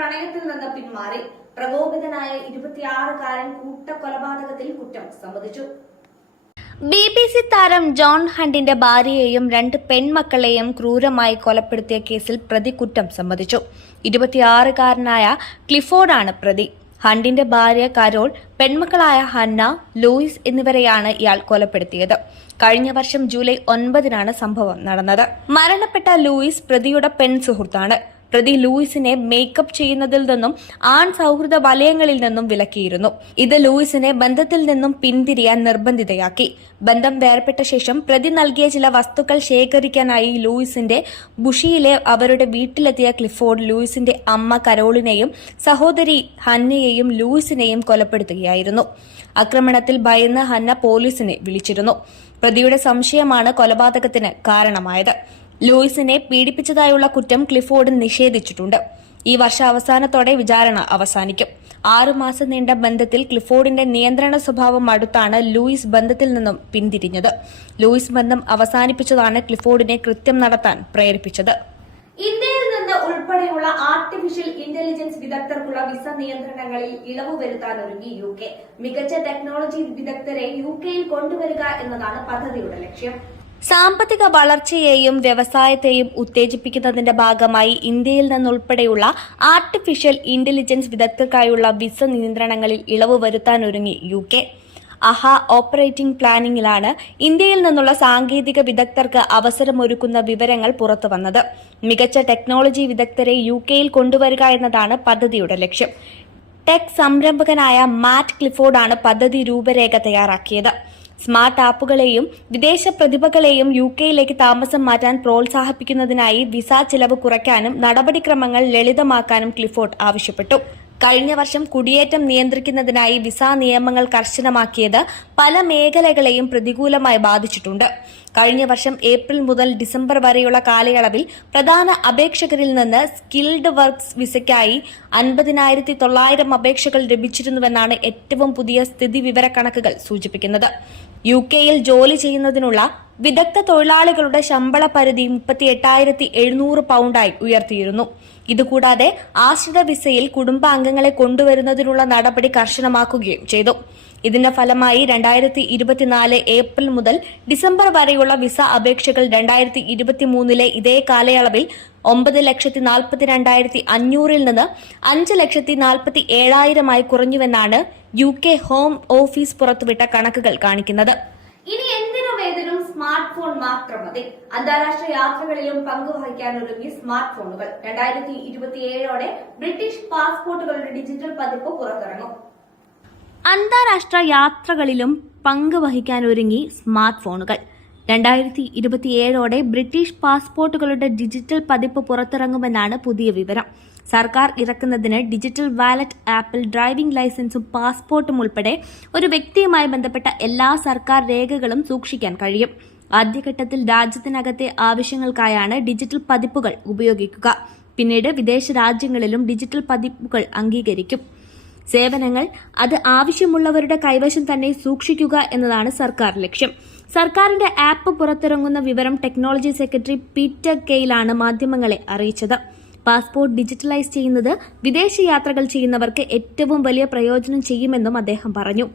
പ്രണയത്തിൽ നിന്ന് പിന്മാറി. പ്രകോപിതനായ ഇരുപത്തിയാറുകാരൻ കൂട്ടക്കൊലപാതകത്തിൽ കുറ്റം സമ്മതിച്ചു. ബി ബി സി താരം ജോൺ ഹണ്ടിന്റെ ഭാര്യയെയും രണ്ട് പെൺമക്കളെയും ക്രൂരമായി കൊലപ്പെടുത്തിയ കേസിൽ പ്രതി കുറ്റം സമ്മതിച്ചു. ഇരുപത്തിയാറുകാരനായ ക്ലിഫോർഡാണ് പ്രതി. ഹണ്ടിന്റെ ഭാര്യ കരോൾ പെൺമക്കളായ ഹന്ന ലൂയിസ് എന്നിവരെയാണ് ഇയാൾ കൊലപ്പെടുത്തിയത്. കഴിഞ്ഞ വർഷം ജൂലൈ ഒൻപതിനാണ് സംഭവം നടന്നത്. മരണപ്പെട്ട ലൂയിസ് പ്രതിയുടെ പെൺ സുഹൃത്താണ് പ്രതി ലൂയിസിനെ മേക്കപ്പ് ചെയ്യുന്നതിൽ നിന്നും ആൺ സൗഹൃദ വലയങ്ങളിൽ നിന്നും വിലക്കിയിരുന്നു. ഇത് ലൂയിസിനെ ബന്ധത്തിൽ നിന്നും പിന്തിരിയാൻ നിർബന്ധിതയാക്കി. ബന്ധം വേർപെട്ട ശേഷം പ്രതി നൽകിയ ചില വസ്തുക്കൾ ശേഖരിക്കാനായി ലൂയിസിന്റെ ബുഷിയിലെ അവരുടെ വീട്ടിലെത്തിയ ക്ലിഫോർഡ് ലൂയിസിന്റെ അമ്മ കരോളിനെയും സഹോദരി ഹന്നയെയും ലൂയിസിനെയും കൊലപ്പെടുത്തുകയായിരുന്നു. ആക്രമണത്തിൽ ഭയന്ന് ഹന്ന പോലീസിനെ വിളിച്ചിരുന്നു. പ്രതിയുടെ സംശയമാണ് കൊലപാതകത്തിന് കാരണമായത്. ലൂയിസിനെ പീഡിപ്പിച്ചതായുള്ള കുറ്റം ക്ലിഫോർഡ് നിഷേധിച്ചിട്ടുണ്ട്. ഈ വർഷാവസാനത്തോടെ വിചാരണ അവസാനിക്കും. ആറുമാസം നീണ്ട ബന്ധത്തിൽ ക്ലിഫോർഡിന്റെ നിയന്ത്രണ സ്വഭാവം അടുത്താണ് ലൂയിസ് ബന്ധത്തിൽ നിന്നും പിന്തിരിഞ്ഞത്. ലൂയിസ് ബന്ധം അവസാനിപ്പിച്ചതാണ് ക്ലിഫോർഡിനെ കൃത്യം നടത്താൻ പ്രേരിപ്പിച്ചത്. ഇന്ത്യയിൽ നിന്ന് ഉൾപ്പെടെയുള്ള ആർട്ടിഫിഷ്യൽ ഇന്റലിജൻസ് വിദഗ്ധർക്കുള്ള വിസ നിയന്ത്രണങ്ങളിൽ ഇളവ് വരുത്താൻ ഒരുങ്ങി യു കെ. മികച്ച ടെക്നോളജി വിദഗ്ധരെ യു കെയിൽ കൊണ്ടുവരിക എന്നതാണ് പദ്ധതിയുടെ ലക്ഷ്യം. സാമ്പത്തിക വളർച്ചയെയും വ്യവസായത്തെയും ഉത്തേജിപ്പിക്കുന്നതിന്റെ ഭാഗമായി ഇന്ത്യയിൽ നിന്നുൾപ്പെടെയുള്ള ആർട്ടിഫിഷ്യൽ ഇന്റലിജൻസ് വിദഗ്ധർക്കായുള്ള വിസ നിയന്ത്രണങ്ങളിൽ ഇളവ് വരുത്താനൊരുങ്ങി യു കെ. അഹ ഓപ്പറേറ്റിംഗ് പ്ലാനിംഗിലാണ് ഇന്ത്യയിൽ നിന്നുള്ള സാങ്കേതിക വിദഗ്ധർക്ക് അവസരമൊരുക്കുന്ന വിവരങ്ങൾ പുറത്തുവന്നത് മികച്ച ടെക്നോളജി വിദഗ്ധരെ യു കെയിൽ കൊണ്ടുവരിക എന്നതാണ് പദ്ധതിയുടെ ലക്ഷ്യം. ടെക് സംരംഭകനായ മാറ്റ് ക്ലിഫോർഡാണ് പദ്ധതി രൂപരേഖ തയ്യാറാക്കിയത്. സ്മാർട്ട് ആപ്പുകളെയും വിദേശ പ്രതിഭകളെയും യു കെയിലേക്ക് താമസം മാറ്റാൻ പ്രോത്സാഹിപ്പിക്കുന്നതിനായി വിസ ചെലവ് കുറയ്ക്കാനും നടപടിക്രമങ്ങൾ ലളിതമാക്കാനും ക്ലിഫോർഡ് ആവശ്യപ്പെട്ടു. കഴിഞ്ഞ വർഷം കുടിയേറ്റം നിയന്ത്രിക്കുന്നതിനായി വിസ നിയമങ്ങൾ കർശനമാക്കിയത് പല മേഖലകളെയും പ്രതികൂലമായി ബാധിച്ചിട്ടുണ്ട്. കഴിഞ്ഞ വർഷം ഏപ്രിൽ മുതൽ ഡിസംബർ വരെയുള്ള കാലയളവിൽ പ്രധാന അപേക്ഷകരിൽ നിന്ന് സ്കിൽഡ് വർക്ക്സ് വിസയ്ക്കായി അൻപതിനായിരത്തി തൊള്ളായിരം അപേക്ഷകൾ ലഭിച്ചിരുന്നുവെന്നാണ് ഏറ്റവും പുതിയ സ്ഥിതി വിവരക്കണക്കുകൾ സൂചിപ്പിക്കുന്നത്. യു കെയിൽ ജോലി ചെയ്യുന്നതിനുള്ള വിദഗ്ധ തൊഴിലാളികളുടെ ശമ്പള പരിധി മുപ്പത്തി എട്ടായിരത്തി എഴുന്നൂറ് പൗണ്ടായി ഉയർത്തിയിരുന്നു. ഇതുകൂടാതെ ആശ്രിത വിസയിൽ കുടുംബാംഗങ്ങളെ കൊണ്ടുവരുന്നതിനുള്ള നടപടി കർശനമാക്കുകയും ചെയ്തു. ഇതിന്റെ ഫലമായി രണ്ടായിരത്തി ഇരുപത്തിനാല് ഏപ്രിൽ മുതൽ ഡിസംബർ വരെയുള്ള വിസ അപേക്ഷകൾ രണ്ടായിരത്തി ഇരുപത്തിമൂന്നിലെ ഇതേ കാലയളവിൽ ഒമ്പത് ലക്ഷത്തി നാൽപ്പത്തി രണ്ടായിരത്തി അഞ്ഞൂറിൽ നിന്ന് അഞ്ച് ലക്ഷത്തി നാൽപ്പത്തി ഏഴായിരമായി കുറഞ്ഞുവെന്നാണ് യു കെ ഹോം ഓഫീസ് പുറത്തുവിട്ട കണക്കുകൾ കാണിക്കുന്നത്. ഇനി എന്തിനും സ്മാർട്ട് ഫോൺ മാത്രം മതി? അന്താരാഷ്ട്ര യാത്രകളിലും പങ്കുവഹിക്കാൻ ഒരുങ്ങി സ്മാർട്ട് ഫോണുകൾ രണ്ടായിരത്തി ഇരുപത്തിയേഴോടെ ബ്രിട്ടീഷ് പാസ്പോർട്ടുകളുടെ ഡിജിറ്റൽ പതിപ്പ് പുറത്തിറങ്ങും. അന്താരാഷ്ട്ര യാത്രകളിലും പങ്കുവഹിക്കാനൊരുങ്ങി സ്മാർട്ട് ഫോണുകൾ രണ്ടായിരത്തി ഇരുപത്തിയേഴോടെ ബ്രിട്ടീഷ് പാസ്പോർട്ടുകളുടെ ഡിജിറ്റൽ പതിപ്പ് പുറത്തിറങ്ങുമെന്നാണ് പുതിയ വിവരം. സർക്കാർ ഇറക്കുന്നതിന് ഡിജിറ്റൽ വാലറ്റ് ആപ്പിൽ ഡ്രൈവിംഗ് ലൈസൻസും പാസ്പോർട്ടും ഉൾപ്പെടെ ഒരു വ്യക്തിയുമായി ബന്ധപ്പെട്ട എല്ലാ സർക്കാർ രേഖകളും സൂക്ഷിക്കാൻ കഴിയും. ആദ്യഘട്ടത്തിൽ രാജ്യത്തിനകത്തെ ആവശ്യങ്ങൾക്കായാണ് ഡിജിറ്റൽ പതിപ്പുകൾ ഉപയോഗിക്കുക. പിന്നീട് വിദേശ രാജ്യങ്ങളിലും ഡിജിറ്റൽ പതിപ്പുകൾ അംഗീകരിക്കും. സേവനങ്ങൾ അത് ആവശ്യമുള്ളവരുടെ കൈവശം തന്നെ സൂക്ഷിക്കുക എന്നതാണ് സർക്കാർ ലക്ഷ്യം. സർക്കാരിന്റെ ആപ്പ് പുറത്തിറങ്ങുന്ന വിവരം ടെക്നോളജി സെക്രട്ടറി പീറ്റർ കെയിലാണ് മാധ്യമങ്ങളെ അറിയിച്ചത്. പാസ്പോർട്ട് ഡിജിറ്റലൈസ് ചെയ്യുന്നത് വിദേശയാത്രകൾ ചെയ്യുന്നവർക്ക് ഏറ്റവും വലിയ പ്രയോജനം ചെയ്യുമെന്നും അദ്ദേഹം പറഞ്ഞു.